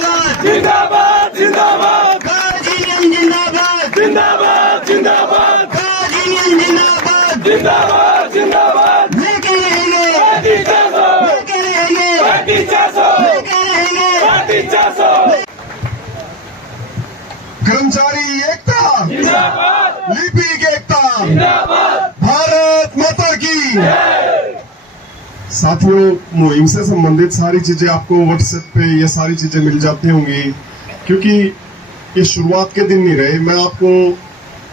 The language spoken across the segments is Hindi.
जिंदाबाद जिंदाबाद जिंदाबाद काज यूनियन जिंदाबाद जिंदाबाद जिंदाबाद काज यूनियन जिंदाबाद जिंदाबाद जिंदाबाद लेके रहेंगे पार्टी 400 लेके रहेंगे पार्टी 400 लेके रहेंगे पार्टी 400 कर्मचारी एकता, जिंदाबाद लिपिक एकता, जिंदाबाद भारत माता की। जय। साथियों, मुहिम से संबंधित सारी चीजें आपको व्हाट्सएप पे ये सारी चीजें मिल जाती होंगी, क्योंकि ये शुरुआत के दिन नहीं रहे। मैं आपको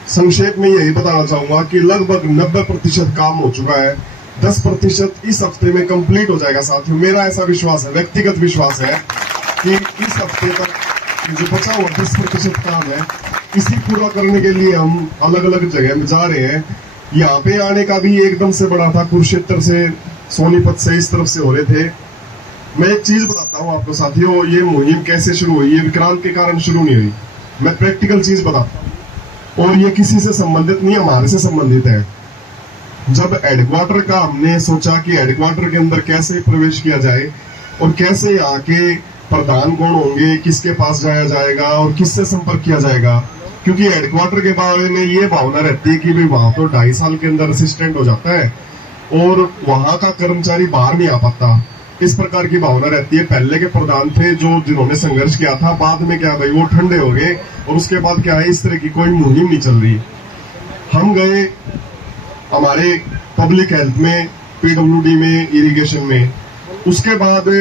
संक्षेप में यही बताना चाहूंगा कि लगभग 90% काम हो चुका है। 10% इस हफ्ते में कंप्लीट हो जाएगा। साथियों, मेरा ऐसा विश्वास है, व्यक्तिगत विश्वास है कि इस हफ्ते तक जो बचा हुआ 10% काम है, इसी पूरा करने के लिए हम अलग अलग जगह में जा रहे हैं। यहाँ पे आने का भी एकदम से बड़ा था, कुरुक्षेत्र से, सोनीपत से, इस तरफ से हो रहे थे। मैं एक चीज बताता हूँ आपको साथियों, ये मुहिम कैसे शुरू हुई। ये विक्रांत के कारण शुरू नहीं हुई। मैं प्रैक्टिकल चीज बताता हूँ, और ये किसी से संबंधित नहीं, हमारे से संबंधित है। जब हेडक्वार्टर का हमने सोचा कि हेडक्वार्टर के अंदर कैसे प्रवेश किया जाए और कैसे यहाँ के प्रधान कौन होंगे, किसके पास जाया जाएगा और किससे संपर्क किया जाएगा, क्योंकि हेडक्वार्टर के बारे में ये भावना रहती है कि भाई वहां तो 2.5 साल के अंदर असिस्टेंट हो जाता है और वहां का कर्मचारी बाहर नहीं आ पाता। इस प्रकार की भावना रहती है। पहले के प्रधान थे जो जिन्होंने संघर्ष किया था, बाद में क्या भाई वो ठंडे हो गए और उसके बाद क्या है, इस तरह की कोई मुहिम नहीं चल रही। हम गए हमारे पब्लिक हेल्थ में, पीडब्ल्यूडी में, इरिगेशन में। उसके बाद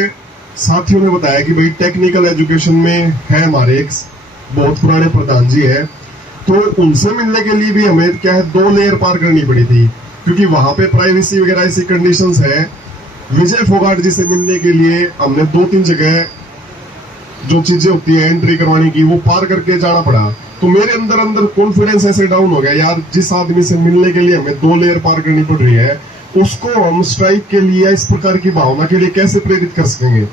साथियों ने बताया कि भाई टेक्निकल एजुकेशन में है हमारे एक बहुत पुराने प्रधान जी है, तो उनसे मिलने के लिए भी हमें क्या है 2 लेयर पार करनी पड़ी थी, क्योंकि वहां पे प्राइवेसी वगैरह ऐसी कंडीशंस है। विजय फोगाट जी से मिलने के लिए हमने 2-3 जगह जो चीजें होती है एंट्री करवाने की, वो पार करके जाना पड़ा। तो मेरे अंदर अंदर कॉन्फिडेंस ऐसे डाउन हो गया, यार जिस आदमी से मिलने के लिए हमें 2 लेयर पार करनी पड़ रही है, उसको हम स्ट्राइक के लिए, इस प्रकार की भावना के लिए कैसे प्रेरित कर सकेंगे।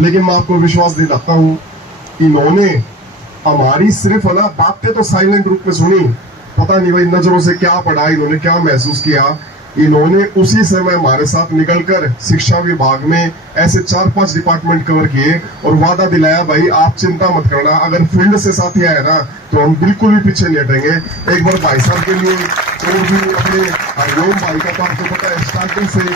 लेकिन मैं आपको विश्वास दिलाता हूं, इन्होंने हमारी सिर्फ ना बातें तो साइलेंट रूप में सुनी, पता नहीं भाई नजरों से क्या पढ़ा, इन्होंने क्या महसूस किया। इन्होंने उसी समय हमारे साथ निकलकर शिक्षा विभाग में ऐसे 4-5 डिपार्टमेंट कवर किए और वादा दिलाया, भाई आप चिंता मत करना, अगर फील्ड से साथी आए ना तो हम बिल्कुल भी पीछे नहीं हटेंगे। एक बार भाई साहब के लिए, और भी अपने हरिओम भाई का तो आपको पता है स्टार्टिंग से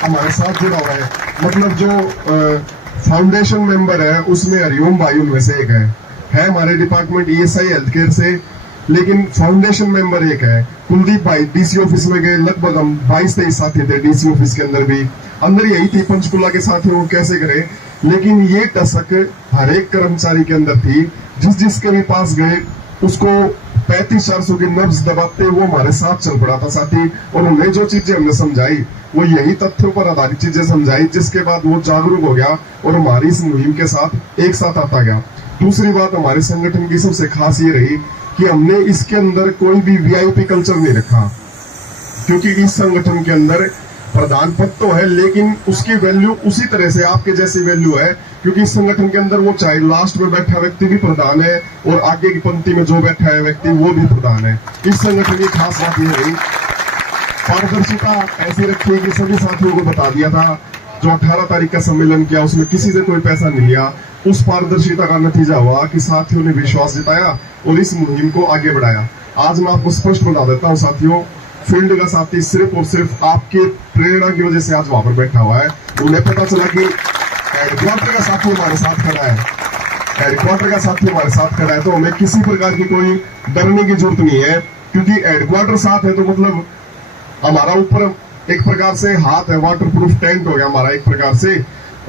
हमारे साथ जुड़ा हुआ है, मतलब जो फाउंडेशन मेंबर है उसमें हरिओम भाई उनमें से एक है हमारे डिपार्टमेंट ESI हेल्थ केयर से, लेकिन फाउंडेशन मेंबर एक है कुलदीप भाई। डीसी ऑफिस में गए, लगभग हम 22-23 साथी थे डीसी ऑफिस के अंदर भी। अंदर यही थी पंचकुला के साथी वो कैसे करें, लेकिन ये टसक हर एक कर्मचारी के अंदर थी। जिसके भी पास गए उसको 35-400 की नब्ज दबाते वो हमारे साथ चल पड़ा था साथी। और उन्हें जो चीजें हमने समझाई वो यही तथ्यों पर आधारित चीजें समझाई, जिसके बाद वो जागरूक हो गया और हमारी इस मुहिम के साथ एक साथ आता गया। दूसरी बात हमारे संगठन की सबसे खास ये रही कि हमने इसके अंदर कोई भी VIP कल्चर नहीं रखा, क्योंकि इस संगठन के अंदर प्रधान पद तो है लेकिन उसकी वैल्यू उसी तरह से आपके जैसी वैल्यू है, क्योंकि इस संगठन के अंदर वो चाहे लास्ट में बैठा व्यक्ति भी प्रधान है और आगे की पंक्ति में जो बैठा है व्यक्ति वो भी प्रधान है। इस संगठन की खास बात यह रही, पारदर्शिता ऐसी रखी कि सभी साथियों को बता दिया था। जो 18 तारीख का सम्मेलन किया उसमें किसी से कोई पैसा नहीं लिया। उस पारदर्शिता का नतीजा हुआ कि साथियों ने विश्वास जताया और इस मुहिम को आगे बढ़ाया। आज मैं आपको स्पष्ट बता देता हूँ साथियों, फील्ड का साथी सिर्फ और सिर्फ आपके प्रेरणा की वजह से आज वहां पर बैठा हुआ है। उन्हें पता चला कि हेडक्वार्टर का साथी हमारे साथ खड़ा है, हेडक्वार्टर का साथी हमारे साथ खड़ा है, तो हमें किसी प्रकार की कोई डरने की जरूरत नहीं है, क्योंकि हेडक्वार्टर साथ है तो मतलब हमारा ऊपर एक प्रकार से हाथ है, वाटर प्रूफ टेंट हो गया हमारा एक प्रकार से।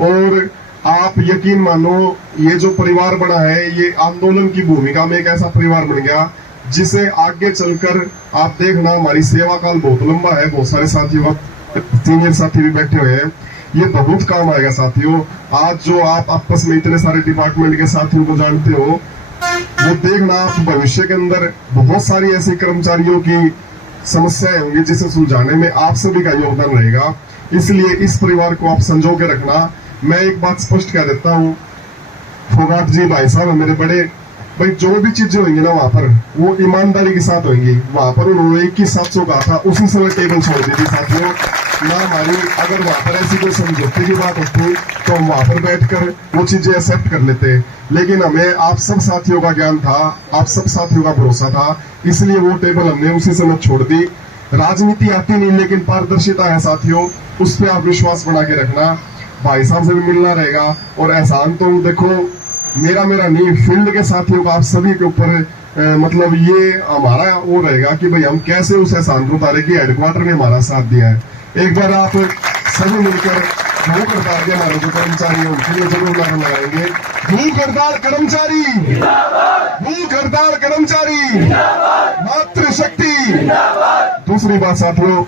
और आप यकीन मानो ये जो परिवार बना है, ये आंदोलन की भूमिका में एक ऐसा परिवार बन गया जिसे आगे चलकर आप देखना, हमारी सेवा काल बहुत लंबा है। बहुत सारे साथी वक्त सीनियर साथी भी बैठे हुए हैं, ये बहुत काम आएगा साथियों। आज जो आप आपस में इतने सारे डिपार्टमेंट के साथियों को जानते हो, वो देखना आप भविष्य के अंदर बहुत सारी ऐसी कर्मचारियों की समस्याएं होंगी जिसे सुलझाने में आप सभी का योगदान रहेगा। इसलिए इस परिवार को आप संजो के रखना। मैं एक बात स्पष्ट कह देता हूँ, फोगाट जी भाई साहब मेरे बड़े भाई, जो भी चीजें होंगी ना वहां पर वो ईमानदारी के साथ होंगी। वहां पर उन्होंने 21,700 कहा था, उसी समय टेबल छोड़ दी थी साथियों। ना हमारी, अगर वहां पर ऐसी कोई समझौते की बात होती तो हम वहां पर बैठकर वो चीजें एक्सेप्ट कर लेते, लेकिन हमें आप सब साथियों का ज्ञान था, आप सब साथियों का भरोसा था, इसलिए वो टेबल हमने उसी समय छोड़ दी। राजनीति आती नहीं, लेकिन पारदर्शिता है साथियों, उस पर आप विश्वास बना के रखना। भाई साहब से भी मिलना रहेगा, और एहसान तो देखो मेरा नहीं, फील्ड के साथियों का आप सभी के ऊपर मतलब ये हमारा वो रहेगा कि भाई हम कैसे उस एहसान को उतारे कि हेडक्वार्टर ने हमारा साथ दिया है। एक बार आप सभी मिलकर भूख हड़ताल के हमारे जो कर्मचारी हैं उनके लिए जरूर नारा लगाएंगे, भूख हड़ताल कर्मचारी, भूख हड़ताल कर्मचारी, मातृशक्ति। दूसरी बात साथियों,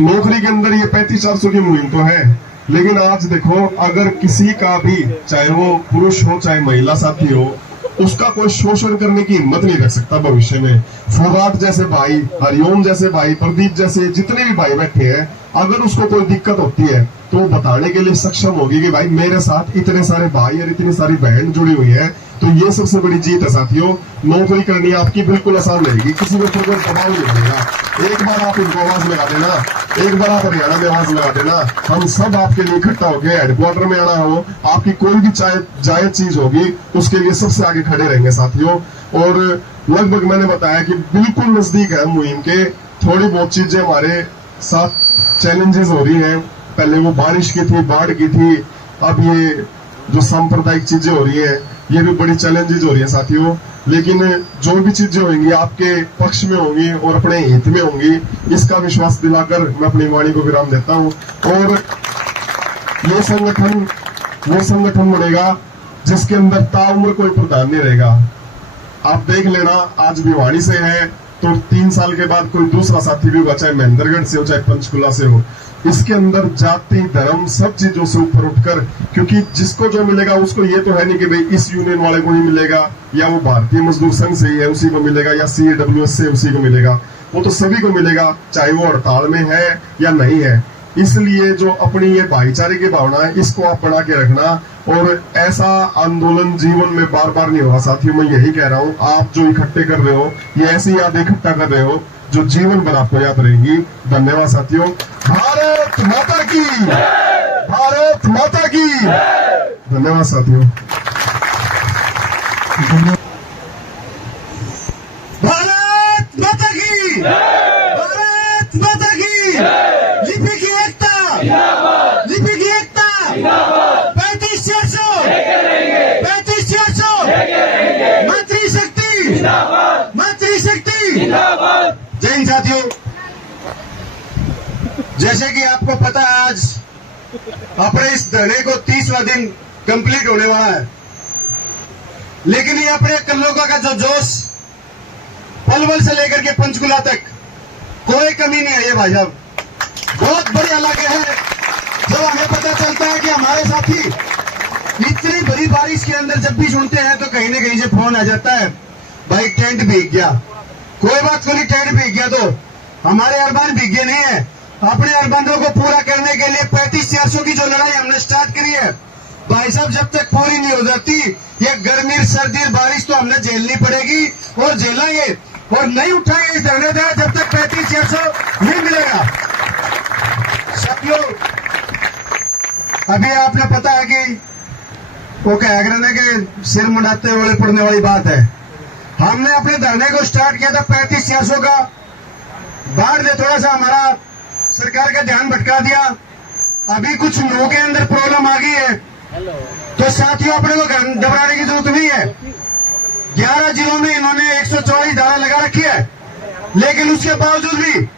नौकरी के अंदर ये 35-400 की मुहिम तो है, लेकिन आज देखो अगर किसी का भी, चाहे वो पुरुष हो चाहे महिला साथी हो, उसका कोई शोषण करने की हिम्मत नहीं रख सकता भविष्य में। फोगाट जैसे भाई, हरिओम जैसे भाई, प्रदीप जैसे जितने भी भाई बैठे हैं, अगर उसको कोई दिक्कत होती है तो वो बताने के लिए सक्षम होगी कि भाई मेरे साथ इतने सारे भाई और इतनी सारी बहन जुड़ी हुई है। तो ये सबसे बड़ी जीत है साथियों। नौकरी करनी आपकी बिल्कुल आसान रहेगी, किसी के ऊपर कोई दबाव नहीं रहेगा। एक बार आप इनको आवाज लगा देना, एक बार आप हरियाणा में आवाज लगा देना, हम सब आपके लिए इकट्ठा होकर हेडक्वार्टर में आना हो, आपकी कोई भी जायज चीज होगी उसके लिए सबसे आगे खड़े रहेंगे साथियों। और लगभग मैंने बताया कि बिल्कुल नजदीक है मुहिम के। थोड़ी बहुत चीजें हमारे साथ चैलेंजेस हो रही हैं, पहले वो बारिश की थी, बाढ़ की थी, अब ये जो सांप्रदायिक चीजें हो रही है ये भी बड़ी चैलेंजेस हो रही है साथियों। लेकिन जो भी चीजें होंगी आपके पक्ष में होंगी और अपने हित में होंगी, इसका विश्वास दिलाकर मैं अपनी वाणी को विराम देता हूं। और ये संगठन वो संगठन बनेगा जिसके अंदर ताउम्र कोई प्रधान नहीं रहेगा। आप देख लेना, आज भिवाड़ी से है तो 3 साल के बाद कोई दूसरा साथी भी होगा, चाहे महेंद्रगढ़ से हो चाहे पंचकुला से हो। इसके अंदर जाति धर्म सब चीजों से ऊपर उठकर, क्योंकि जिसको जो मिलेगा उसको ये तो है नहीं कि भाई इस यूनियन वाले को ही मिलेगा, या वो भारतीय मजदूर संघ से ही है उसी को मिलेगा, या CAWS से उसी को मिलेगा। वो तो सभी को मिलेगा, चाहे वो हड़ताल में है या नहीं है। इसलिए जो अपनी ये भाईचारे की भावना है, इसको आप बना के रखना। और ऐसा आंदोलन जीवन में बार बार नहीं होगा साथियों, मैं यही कह रहा हूँ। आप जो इकट्ठे कर रहे हो, ये ऐसी यादें इकट्ठा कर रहे हो जो जीवन भर आपको याद रहेंगी। धन्यवाद साथियों। भारत माता की, भारत माता की। धन्यवाद साथियों। भारत माता की, भारत माता की। लिपि की एकता, लिपि की एकता। 35-400, 35-400। मातृशक्ति, मातृशक्ति। जय हिंद साथियों। जैसे कि आपको पता है, आज अपने इस धरने को 30वां दिन कंप्लीट होने वाला है, लेकिन ये अपने कल्लोका का जो जोश पलवल से लेकर के पंचकुला तक कोई कमी नहीं है। ये भाई साहब बहुत बढ़िया लगे है जब हमें पता चलता है कि हमारे साथी इतनी बड़ी बारिश के अंदर जब भी सुनते हैं तो कहीं ना कहीं से फोन आ जाता है, भाई टेंट भीग गया। कोई बात नहीं, टेंट भीग गया तो हमारे अरमान भीगे नहीं है। अपने अरमानों को पूरा करने के लिए 35-400 की जो लड़ाई हमने स्टार्ट करी है भाई साहब, जब तक पूरी नहीं हो जाती ये गर्मी सर्दी बारिश तो हमने झेलनी पड़ेगी और झेलेंगे और नहीं उठाएंगे इस धरने से जब तक 35-400 नहीं मिलेगा। साथियों, अभी आपने पता है कि वो कह रहे के सिर मुंडाते हुए पड़ने वाली बात है। हमने अपने धरने को स्टार्ट किया था 35-400 का, बाढ़ ने थोड़ा सा हमारा सरकार का ध्यान भटका दिया। अभी कुछ लोगों के अंदर प्रॉब्लम आ गई है, तो साथियों अपने को घबराने की जरूरत नहीं है। 11 जिलों में इन्होंने 144 धारा लगा रखी है, लेकिन उसके बावजूद भी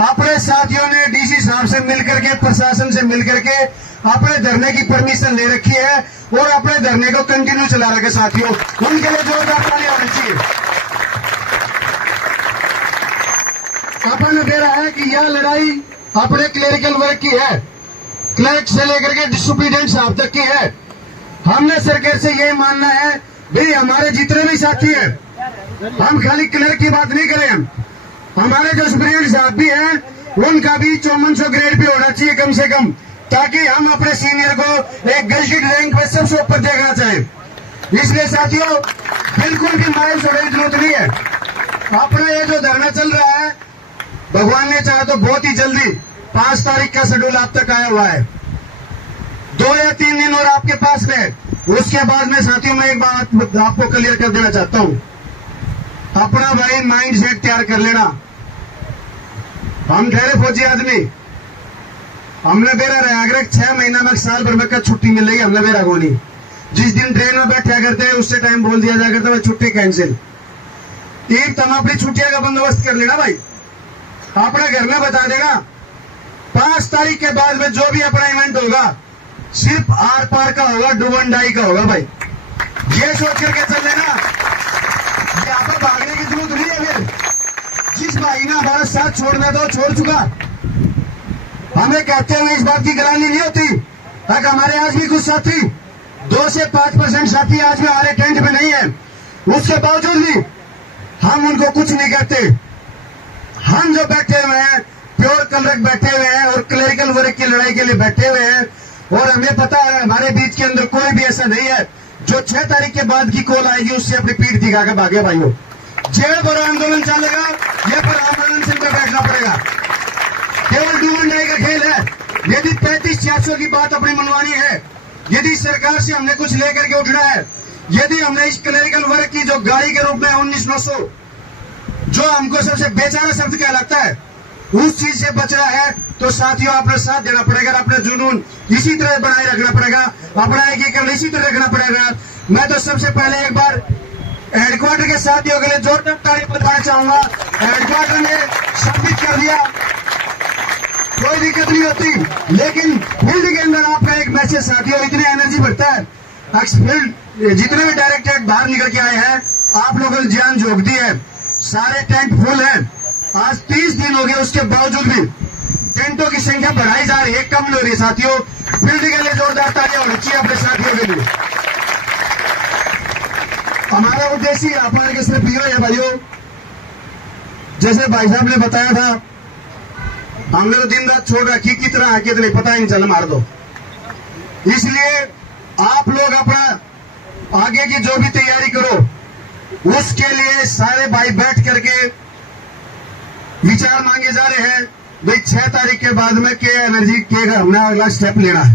अपने साथियों ने DC साहब से मिलकर के, प्रशासन से मिलकर के अपने धरने की परमिशन ले रखी है और अपने धरने को कंटिन्यू चला रखे। साथियों, उनके लिए जोरदार ताली होनी चाहिए। अपन कह रहा है कि यह लड़ाई अपने क्लेरिकल वर्ग की है, क्लर्क से लेकर के सुप्रीडेंट साहब तक की है। हमने सरकार से यही मानना है, भाई हमारे जितने भी साथी हैं, हम खाली क्लर्क की बात नहीं करें, हमारे जो सुप्रीडेंट साहब भी हैं उनका भी 5400 ग्रेड पे होना चाहिए कम से कम, ताकि हम अपने सीनियर को एक गजटेड रैंक पे सबसे ऊपर देखना चाहें। इसलिए साथियों बिल्कुल भी मायूस होने की जरूरत नहीं है। अपना ये जो धरना चल रहा है भगवान ने चाहा तो बहुत ही जल्दी 5 तारीख का शेड्यूल आप तक आया हुआ है। 2 या 3 दिन और आपके पास में। उसके बाद में साथियों मैं एक बात आपको क्लियर कर देना चाहता हूं, अपना भाई माइंड सेट तैयार कर लेना। हम ठहरे फौजी आदमी, हमने बेरा रहा अगर 6 महीना में साल भर में का छुट्टी मिल रही हमने बेरा गोनी। जिस दिन ट्रेन में बैठा करते हैं उससे टाइम बोल दिया जा करता है छुट्टी कैंसिल। एक तुम अपनी छुट्टियां का बंदोबस्त कर लेना भाई, अपने घर में बता देना 5 तारीख के बाद में जो भी अपना इवेंट होगा सिर्फ आर पार का होगा, डुबन डाई का होगा भाई। ये सोच करके चल लेना, यहाँ पर भागने की जरूरत नहीं है। फिर जिस भाई ने हमारा साथ छोड़ना था वो छोड़ चुका। हमें कहते हुए इस बात की गलानी नहीं होती। अगर हमारे आज भी कुछ साथी 2 से 5% साथी आज भी हमारे टेंट में नहीं है, उसके बावजूद भी हम उनको कुछ नहीं कहते। हम जो बैठे हुए हैं प्योर कलरक बैठे हुए हैं और क्लरिकल वर्क की लड़ाई के लिए बैठे हुए हैं, और हमें पता है हमारे बीच के अंदर कोई भी ऐसा नहीं है जो 6 तारीख के बाद की कॉल आएगी उससे अपनी पीठ दिखा के भागे। भाइयों जेल पर आंदोलन चलेगा, ये पर आंदोलन से बैठना पड़ेगा। केवल डूबन डाई का खेल है। यदि 35-400 की बात अपनी मनवानी है, यदि सरकार से हमने कुछ लेकर के उठना है, यदि हमने इस क्लरिकल वर्क की जो गाड़ी के रूप में 19,900 जो हमको सबसे बेचारा शब्द क्या लगता है उस चीज से बचना है, तो साथियों अपना साथ देना पड़ेगा, अपना जुनून इसी तरह बनाए रखना पड़ेगा, अपना एकीकरण इसी तरह रखना पड़ेगा। मैं तो सबसे पहले एक बार हेडक्वार्टर के साथियों के लिए जोरदार ताली बजाना चाहूंगा। हेडक्वार्टर ने सबमिट कर दिया, कोई दिक्कत नहीं होती, लेकिन फील्ड के अंदर आपका एक मैसेज साथियों इतनी एनर्जी बढ़ता है। फील्ड जितने भी डायरेक्टर बाहर निकल के आए हैं आप लोगों ने जान झोंक दी है, सारे टेंट फुल हैं। आज 30 दिन हो गए, उसके बावजूद भी टेंटों की संख्या बढ़ाई जा रही है, कम नहीं हो रही। साथियों फील्ड के लिए जोरदार तालियां होनी चाहिए अपने साथियों के लिए। हमारा उद्देश्य अपार के सिर्फ ये है भाइयों, जैसे भाई साहब ने बताया था हमने तो दिन रात छोड़ रखी, कितना है कितने पता ही नहीं चला, मार दो। इसलिए आप लोग अपना आगे की जो भी तैयारी करो उसके लिए सारे भाई बैठ करके विचार मांगे जा रहे हैं। भाई 6 तारीख के बाद में के एनर्जी के हमने अगला स्टेप लेना है,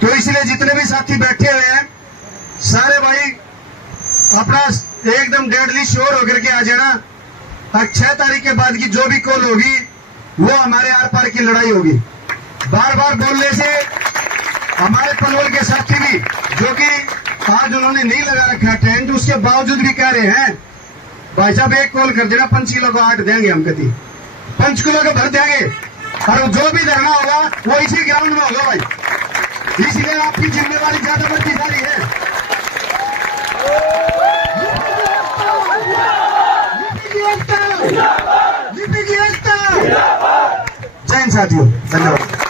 तो इसलिए जितने भी साथी बैठे हुए हैं सारे भाई अपना एकदम डेडली श्योर होकर के आ जाना। 6 तारीख के बाद की जो भी कॉल होगी वो हमारे आर पार की लड़ाई होगी। बार बार बोलने से हमारे पनवल के साथी भी जो कि आज उन्होंने नहीं लगा रखा टेंट, उसके बावजूद भी कह रहे हैं भाई साहब एक कॉल कर देना 5 किलो को 8 देंगे, हम कति 5 किलो को भर देंगे, और जो भी धरना होगा वो इसी ग्राउंड में होगा भाई। इसलिए आपकी जिम्मेवारी ज्यादा बढ़ती जा रही है। जय हिंद साथियों, धन्यवाद।